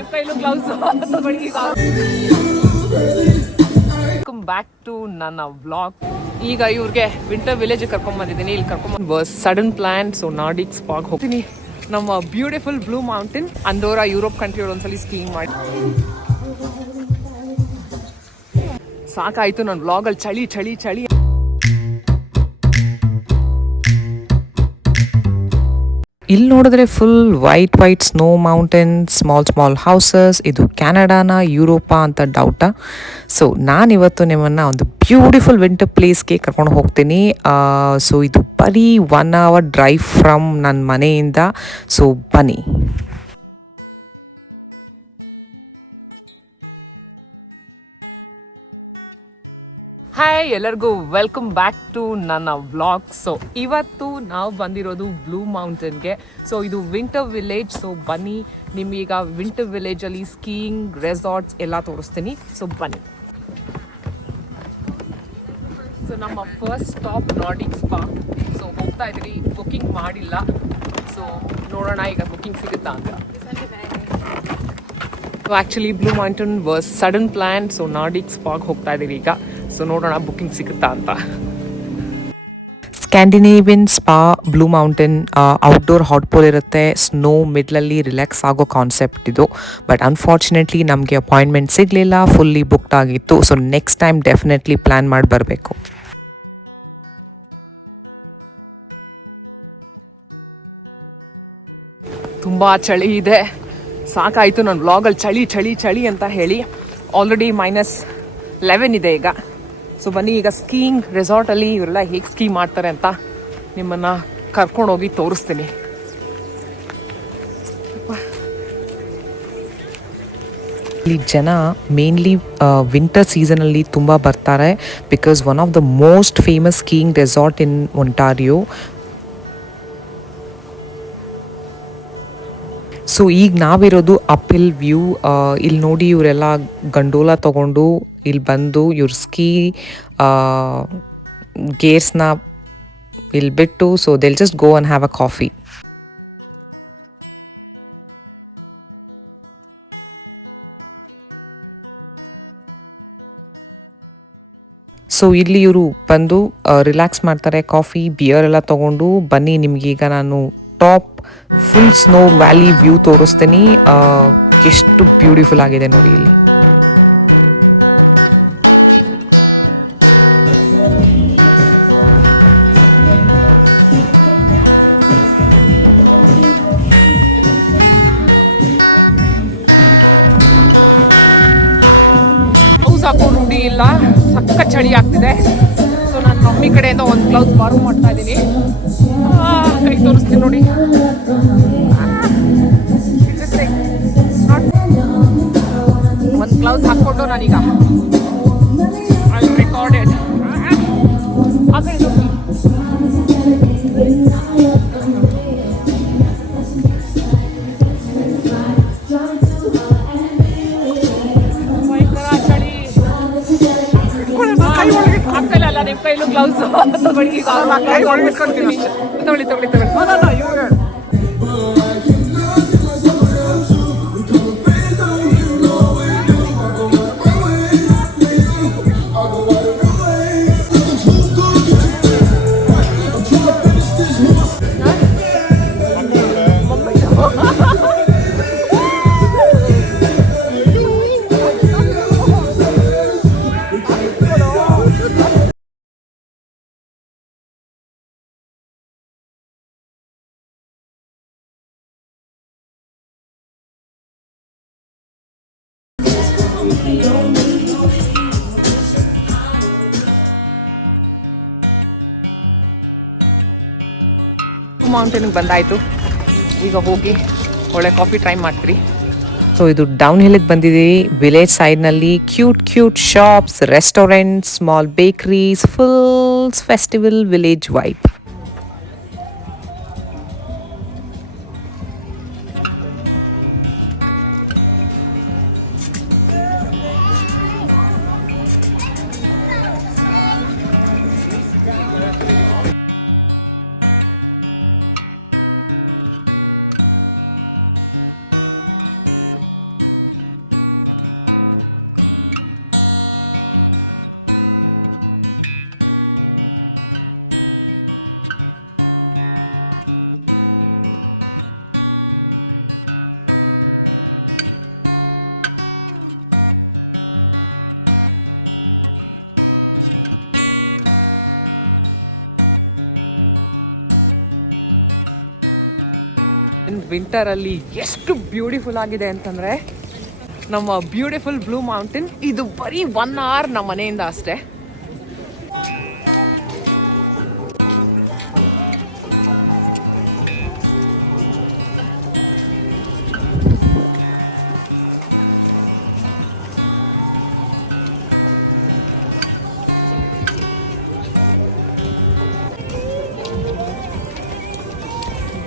ನಿಮ್ಮ ಕೈಲೂ ಗ್ಲೌಸ್ ತಗೊಳ್ಳಿ. Welcome back to ನನ್ನ ವ್ಲಾಗ್. ಈಗ ಇವ್ರಿಗೆ ವಿಂಟರ್ ವಿಲೇಜ್ ಕರ್ಕೊಂಡ್ಬಂದಿದ್ದೀನಿ. ಇಲ್ಲಿ ಕರ್ಕೊಂಡ್ಬಂದು ಸಡನ್ ಪ್ಲಾನ್. ಸೊ ನಾರ್ಡಿಕ್ ಸ್ಪಾಗ್ ಹೋಗ್ತೀನಿ. ನಮ್ಮ beautiful blue mountain ಅಂಡೋರಾ, Europe country ಒಂದ್ಸಲಿ ಸ್ಕೀಯಿಂಗ್ ಮಾಡಿ ಸಾಕಾಯ್ತು. ನನ್ನ ವ್ಲಾಗಲ್ಲಿ ಚಳಿ ಚಳಿ ಚಳಿ. ಇಲ್ಲಿ ನೋಡಿದ್ರೆ full white snow mountain, small houses. ಇದು ಕ್ಯಾನಡಾನ ಯುರೋಪಾ ಅಂತ ಡೌಟಾ? ಸೊ ನಾನಿವತ್ತು ನಿಮ್ಮನ್ನು ಒಂದು ಬ್ಯೂಟಿಫುಲ್ ವಿಂಟರ್ ಪ್ಲೇಸ್ಗೆ ಕರ್ಕೊಂಡು ಹೋಗ್ತೀನಿ. ಸೊ ಇದು ಬರೀ 1 hour ಡ್ರೈವ್ ಫ್ರಮ್ ನನ್ನ ಮನೆಯಿಂದ. ಸೊ ಬನ್ನಿ. ಹಾಯ್, ಎಲ್ಲರಿಗೂ ವೆಲ್ಕಮ್ ಬ್ಯಾಕ್ ಟು ನನ್ನ ವ್ಲಾಗ್. ಸೊ ಇವತ್ತು ನಾವು ಬಂದಿರೋದು ಬ್ಲೂ ಮೌಂಟೇನ್ಗೆ. ಸೊ ಇದು ವಿಂಟರ್ ವಿಲೇಜ್. ಸೊ ಬನ್ನಿ, ನಿಮಗೀಗ ವಿಂಟರ್ ವಿಲೇಜಲ್ಲಿ ಸ್ಕೀಯಿಂಗ್, ರೆಸಾರ್ಟ್ಸ್ ಎಲ್ಲ ತೋರಿಸ್ತೀನಿ. ಸೊ ಬನ್ನಿ. ಸೊ ನಮ್ಮ first stop Nordic spa. So ಹೋಗ್ತಾ ಇದ್ದೀವಿ, ಬುಕ್ಕಿಂಗ್ ಮಾಡಿಲ್ಲ. ಸೊ ನೋಡೋಣ ಈಗ ಬುಕ್ಕಿಂಗ್ ಸಿಗುತ್ತಾ ಅಂತ. So actually Blue Mountain was sudden plan. So Nordic ಸ್ಪಾಗೆ ಹೋಗ್ತಾ ಇದ್ದೀವಿ ಈಗ. ಸೊ ನೋಡೋಣ ಬುಕ್ಕಿಂಗ್ ಸಿಗುತ್ತಾ ಅಂತ. Scandinavian spa Blue Mountain outdoor hot pool ಇರುತ್ತೆ. ಸ್ನೋ ಮಿಡ್ಲಲ್ಲಿ ರಿಲ್ಯಾಕ್ಸ್ ಆಗೋ ಕಾನ್ಸೆಪ್ಟ್ ಇದು. ಬಟ್ ಅನ್ಫಾರ್ಚುನೇಟ್ಲಿ ನಮಗೆ ಅಪಾಯಿಂಟ್ಮೆಂಟ್ ಸಿಗಲಿಲ್ಲ, ಫುಲ್ಲಿ ಬುಕ್ಡ್ ಆಗಿತ್ತು. So next time definitely plan ಮಾಡಿ ಬರಬೇಕು. ತುಂಬ ಚಳಿ ಇದೆ, ಸಾಕಾಯಿತು. ನನ್ನ ವ್ಲಾಗಲ್ಲಿ ಚಳಿ ಚಳಿ ಚಳಿ ಅಂತ ಹೇಳಿ ಆಲ್ರೆಡಿ -11 ಇದೆ ಈಗ. ಸೊ ಬನ್ನಿ, ಈಗ ಸ್ಕೀಯಿಂಗ್ ರೆಸಾರ್ಟಲ್ಲಿ ಇವರೆಲ್ಲ ಹೇಗೆ ಸ್ಕೀ ಮಾಡ್ತಾರೆ ಅಂತ ನಿಮ್ಮನ್ನು ಕರ್ಕೊಂಡೋಗಿ ತೋರಿಸ್ತೀನಿ. ಇಲ್ಲಿ ಜನ ಮೇನ್ಲಿ ವಿಂಟರ್ ಸೀಸನಲ್ಲಿ ತುಂಬ ಬರ್ತಾರೆ. Because one of the most famous skiing resort in Ontario. So ಈಗ ನಾವಿರೋದು ಅಪ್ ಹಿಲ್ ವ್ಯೂ. ಇಲ್ಲಿ ನೋಡಿ, ಇವರೆಲ್ಲ ಗಂಡೋಲ ತೊಗೊಂಡು ಇಲ್ಲಿ ಬಂದು ಇವ್ರ ಸ್ಕೀ ಗೇರ್ಸ್ನ ಇಲ್ಲಿ ಬಿಟ್ಟು, so they'll just go and have a coffee. So ಇಲ್ಲಿ ಇವರು ಬಂದು ರಿಲ್ಯಾಕ್ಸ್ ಮಾಡ್ತಾರೆ, ಕಾಫಿ ಬಿಯರ್ ಎಲ್ಲ ತೊಗೊಂಡು. ಬನ್ನಿ, ನಿಮಗೀಗ ನಾನು top full snow valley view ತೋರಿಸ್ತೀನಿ. ಎಷ್ಟು ಬ್ಯೂಟಿಫುಲ್ ಆಗಿದೆ ನೋಡಿ ಇಲ್ಲಿ. ಗ್ಲೌಸ್ ಹಾಕೋ ರೂಢಿ ಇಲ್ಲ, ಸಕ್ಕ ಚಳಿ ಆಗ್ತಿದೆ. ಸೊ ನಾನು ಮಮ್ಮಿ ಕಡೆಯಿಂದ ಒಂದು ಗ್ಲೌಸ್ ಬಾರೋ ಮಾಡ್ತಾ ಇದ್ದೀನಿ. ಕೈ ತೋರಿಸ್ತೀನಿ ನೋಡಿ. ಒಂದು ಗ್ಲೌಸ್ ಹಾಕ್ಕೊಂಡು ನಾನೀಗ ಐ ರೆಕಾರ್ಡೆಡ್. ಆಗ್ತಾಯಿಲ್ಲ ನಿಮ್ಮ ಕೈಲೂ ಗ್ಲೌಸ್ ತಗೊಳ್ಳಿ. ತಗೊಳ್ಳಿ. ಮೌಂಟೇನಿಗೆ ಬಂದಾಯಿತು. ಈಗ ಹೋಗಿ ಒಳ್ಳೆ ಕಾಫಿ ಟ್ರೈ ಮಾಡ್ತೀರಿ. ಸೊ ಇದು ಡೌನ್ ಹಿಲ್ಗೆ ಬಂದಿದ್ದೀವಿ. ವಿಲೇಜ್ ಸೈಡ್ನಲ್ಲಿ cute shops, restaurants, small bakeries, full festival village vibe. ವಿಂಟರಲ್ಲಿ ಎಷ್ಟು ಬ್ಯೂಟಿಫುಲ್ ಆಗಿದೆ ಅಂತಂದರೆ, ನಮ್ಮ ಬ್ಯೂಟಿಫುಲ್ ಬ್ಲೂ ಮೌಂಟೇನ್ ಇದು ಬರೀ 1 hour ನಮ್ಮ ಮನೆಯಿಂದ ಅಷ್ಟೇ.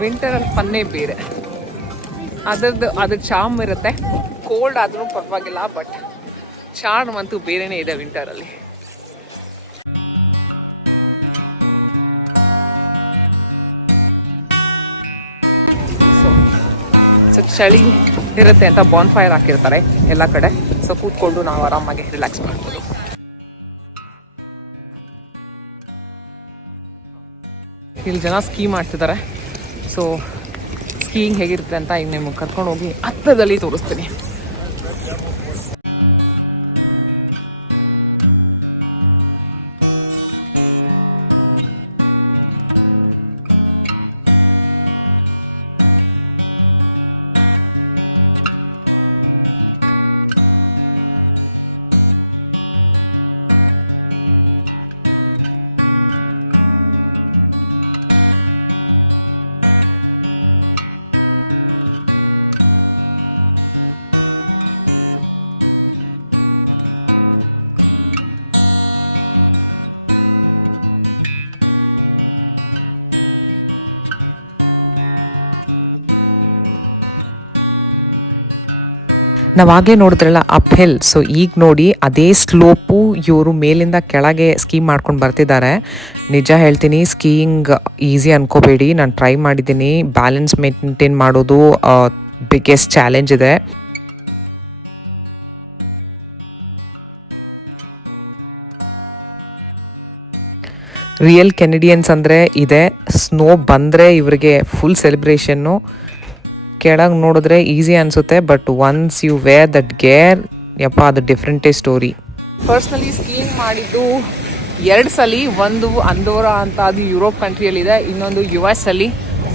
ವಿಂಟರಲ್ಲಿ ಫನ್ನೇ ಬೇರೆ, ಅದ್ರ ಚಾಮ್ ಇರುತ್ತೆ. ಕೋಲ್ಡ್ ಆದ್ರೂ ಪರವಾಗಿಲ್ಲ, ಬಟ್ ಚಾರ್ಮ್ ಅಂತೂ ಬೇರೆನೇ ಇದೆ ವಿಂಟರಲ್ಲಿ. ಸೊ ಚಳಿ ಇರುತ್ತೆ ಅಂತ ಬಾನ್ ಫೈರ್ ಹಾಕಿರ್ತಾರೆ ಎಲ್ಲ ಕಡೆ. ಸೊ ಕೂತ್ಕೊಂಡು ನಾವು ಆರಾಮಾಗಿ ರಿಲ್ಯಾಕ್ಸ್ ಮಾಡ್ಬೋದು. ಇಲ್ಲಿ ಜನ ಸ್ಕೀ ಮಾಡ್ತಿದ್ದಾರೆ. ಸೊ ಸ್ಕೀಯಿಂಗ್ ಹೇಗಿರುತ್ತೆ ಅಂತ ಈಗ ನಿಮಗೆ ಕರ್ಕೊಂಡು ಹೋಗಿ ಹತ್ತಿರದಲ್ಲಿ ತೋರಿಸ್ತೀನಿ. ನಾವಾಗಲೇ ನೋಡಿದ್ರಲ್ಲ ಅಪ್ ಹಿಲ್, ಸೊ ಈಗ ನೋಡಿ ಅದೇ ಸ್ಲೋಪು ಇವರು ಮೇಲಿಂದ ಕೆಳಗೆ ಸ್ಕೀ ಮಾಡ್ಕೊಂಡು ಬರ್ತಿದ್ದಾರೆ. ನಿಜ ಹೇಳ್ತೀನಿ, ಸ್ಕೀಯಿಂಗ್ ಈಸಿ ಅನ್ಕೋಬೇಡಿ. ನಾನು ಟ್ರೈ ಮಾಡಿದ್ದೀನಿ. ಬ್ಯಾಲೆನ್ಸ್ ಮೇಂಟೈನ್ ಮಾಡೋದು ಬಿಗ್ಗೆಸ್ಟ್ ಚಾಲೆಂಜ್ ಇದೆ. ರಿಯಲ್ ಕೆನಡಿಯನ್ಸ್ ಅಂದರೆ ಇದೆ. ಸ್ನೋ ಬಂದರೆ ಇವರಿಗೆ ಫುಲ್ ಸೆಲೆಬ್ರೇಷನ್ನು. ಕೆಳಗೆ ನೋಡಿದ್ರೆ ಈಸಿ ಅನಿಸುತ್ತೆ, but once you wear that gear, ಯಪ್ಪ ಅದು ಡಿಫ್ರೆಂಟೇ ಸ್ಟೋರಿ. ಪರ್ಸ್ನಲಿ ಸ್ಕೀಯಿಂಗ್ ಮಾಡಿದ್ದು 2 ಸಲ. ಒಂದು ಅಂದೋರಾ ಅಂತ, ಅದು ಯುರೋಪ್ ಕಂಟ್ರಿಯಲ್ಲಿದೆ. ಇನ್ನೊಂದು US ಅಲ್ಲಿ.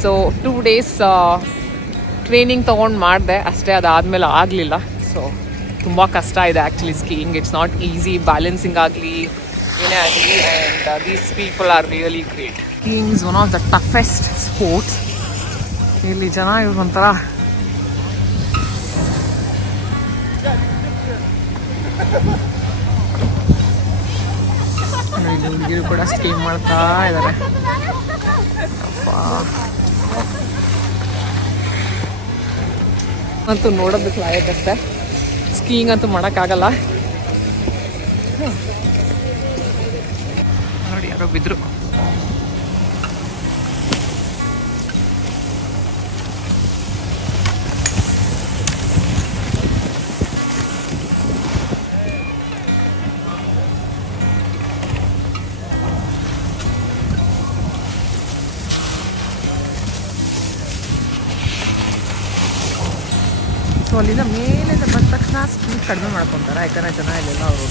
ಸೊ 2 days ಟ್ರೈನಿಂಗ್ ತೊಗೊಂಡು ಮಾಡಿದೆ ಅಷ್ಟೇ. ಅದಾದಮೇಲೆ ಆಗಲಿಲ್ಲ. ಸೊ ತುಂಬ ಕಷ್ಟ ಇದೆ actually skiing. It's not easy. Balancing ಆಗಲಿ ಏನೇ ಆಗಲಿ. And these people are really great. Skiing is one of the toughest sports. ಇಲ್ಲಿ ಜನ ಇವ್ರು ಒಂಥರ ಹುಡುಗಿರು ಕೂಡ ಸ್ಕೀಮ್ ಮಾಡ್ತಾ ಇದ್ದಾರೆ. ಅಂತೂ ನೋಡೋದಕ್ಕೆ ಲಾಯಕಷ್ಟೆ. ಸ್ಕೀಯಿಂಗ್ ಅಂತೂ ಮಾಡೋಕ್ಕಾಗಲ್ಲ. ನೋಡಿ ಯಾರೋ ಬಿದ್ರು. ಸೊ ಅಲ್ಲಿಂದ ಮೇಲಿಂದ ಬಂದ ತಕ್ಷಣ ಸ್ಪೀಡ್ ಕಡಿಮೆ ಮಾಡ್ಕೊತಾರೆ, ಯಾಕಂದರೆ ಜನ ಇಲ್ಲೆಲ್ಲ ಅವರು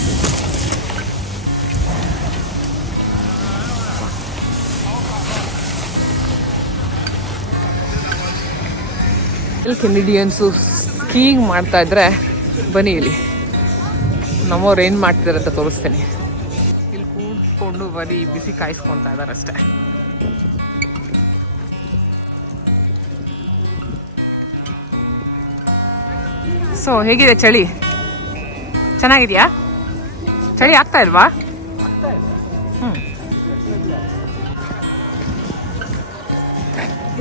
ಇಲ್ಲಿ ಕೆನಡಿಯನ್ಸು ಸ್ಕೀಯಿಂಗ್ ಮಾಡ್ತಾಯಿದ್ರೆ ಬನ್ನಿ ಇಲ್ಲಿ ನಮ್ಮವ್ರು ಏನು ಮಾಡ್ತಿದ್ದಾರೆ ಅಂತ ತೋರಿಸ್ತೇನೆ. ಇಲ್ಲಿ ಕೂತ್ಕೊಂಡು ಬರೀ ಬಿಸಿ ಕಾಯಿಸ್ಕೊತಾ ಇದ್ದಾರೆ ಅಷ್ಟೇ. ಸೊ ಹೇಗಿದೆ ಚಳಿ? ಚೆನ್ನಾಗಿದೆಯಾ? ಚಳಿ ಆಗ್ತಾ ಇಲ್ವಾ?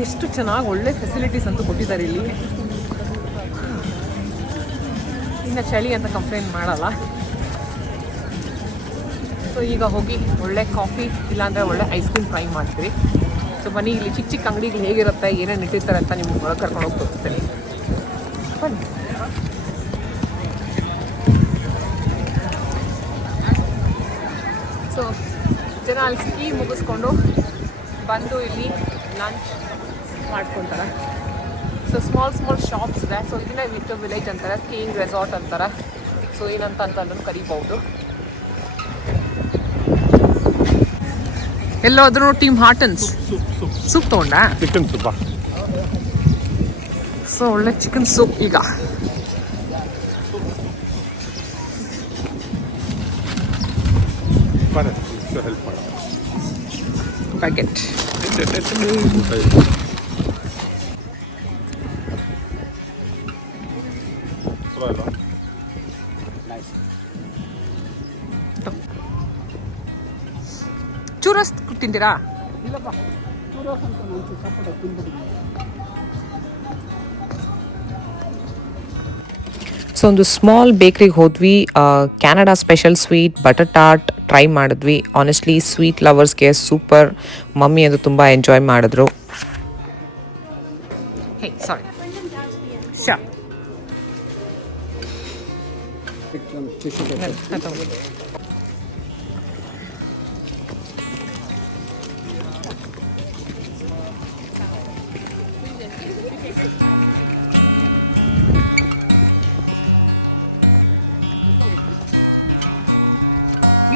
ಎಷ್ಟು ಚೆನ್ನಾಗಿ ಒಳ್ಳೆ ಫೆಸಿಲಿಟೀಸ್ ಅಂತೂ ಕೊಟ್ಟಿದ್ದಾರೆ ಇಲ್ಲಿ. ಇನ್ನು ಚಳಿ ಅಂತ ಕಂಪ್ಲೇಂಟ್ ಮಾಡಲ್ಲ. ಸೊ ಈಗ ಹೋಗಿ ಒಳ್ಳೆ ಕಾಫಿ ಇಲ್ಲಾಂದರೆ ಒಳ್ಳೆ ಐಸ್ ಕ್ರೀಮ್ ಟ್ರೈ ಮಾಡ್ತೀವಿ. ಸೊ ಬನ್ನಿ ಇಲ್ಲಿ ಚಿಕ್ಕ ಚಿಕ್ಕ ಅಂಗಡಿಗಳು ಹೇಗಿರುತ್ತೆ, ಏನೇನು ಇಟ್ಟಿರ್ತಾರೆ ಅಂತ ನಿಮ್ಗೆ ಒಳಗೆ ಕರ್ಕೊಂಡು ಹೋಗಿ ತೋರಿಸ್ತೀನಿ. ಬನ್ನಿ. ಸೊ ಜನ ಅಲ್ಲಿ ಸ್ಕೀ ಮುಗಿಸ್ಕೊಂಡು ಬಂದು ಇಲ್ಲಿ ಲಂಚ್ ಮಾಡ್ಕೊತಾರೆ. ಸೊ ಸ್ಮಾಲ್ ಶಾಪ್ಸ್ ಇದೆ. ಸೊ ಇದನ್ನೇ ವಿಂಟರ್ ವಿಲೇಜ್ ಅಂತಾರೆ, ಸ್ಕೀಯಿಂಗ್ ರೆಸಾರ್ಟ್ ಅಂತಾರೆ. ಸೊ ಏನಂತ ಅದನ್ನು ಕರಿಬಹುದು. ಎಲ್ಲೋದ್ರೂ ಟೀಮ್ ಹಾರ್ಟನ್ಸ್ ಸೂಪ್ ತೊಗೊಂಡ ಚಿಕನ್ ಸೂಪ. ಸೊ ಒಳ್ಳೆ ಚಿಕನ್ ಸೂಪ್ ಈಗ. ಪ್ಯಾಕೆಟ್ ಚೂರಸ್ ತಿಂತೀರಾ? ಸೊ ಒಂದು ಸ್ಮಾಲ್ ಬೇಕ್ರಿಗೆ ಹೋದ್ವಿ. Canada special sweet butter tart try ಮಾಡಿದ್ವಿ. ಆನೆಸ್ಟ್ಲಿ ಸ್ವೀಟ್ ಲವರ್ಸ್ಗೆ ಸೂಪರ್. ಮಮ್ಮಿ ಅದು ತುಂಬ ಎಂಜಾಯ್ ಮಾಡಿದ್ರು.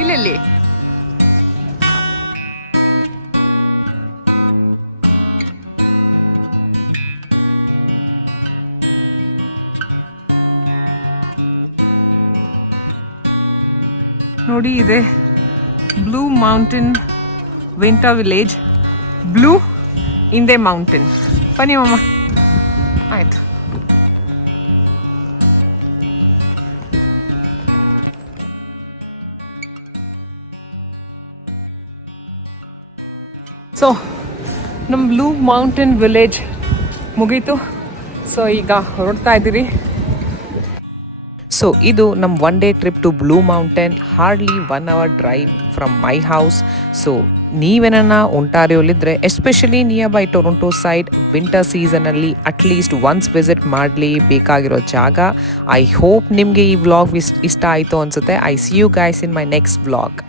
ಇಲ್ಲಿ ನೋಡಿ ಇದೆ Blue Mountain winter village. Blue ಇಂದೇ ಮೌಂಟೇನ್. ಬನ್ನಿ ಮಮ್ಮ. ಆಯ್ತು. ಸೊ ನಮ್ಮ ಬ್ಲೂ ಮೌಂಟೇನ್ ವಿಲೇಜ್ ಮುಗೀತು. ಸೊ ಈಗ ಹೊರಡ್ತಾ ಇದ್ದೀರಿ. ಸೊ ಇದು ನಮ್ಮ one day trip to Blue Mountain. Hardly 1 hour drive from my house. So ನೀವೇನ ಒಂಟಾರಿಯೋಲಿದ್ದರೆ especially near by Toronto side winter ಸೀಸನಲ್ಲಿ ಅಟ್ಲೀಸ್ಟ್ ಒನ್ಸ್ ವಿಸಿಟ್ ಮಾಡಲಿ ಬೇಕಾಗಿರೋ ಜಾಗ. ಐ ಹೋಪ್ ನಿಮಗೆ ಈ ವ್ಲಾಗ್ ಇಷ್ಟ ಆಯಿತು ಅನಿಸುತ್ತೆ. I see you guys in my next vlog.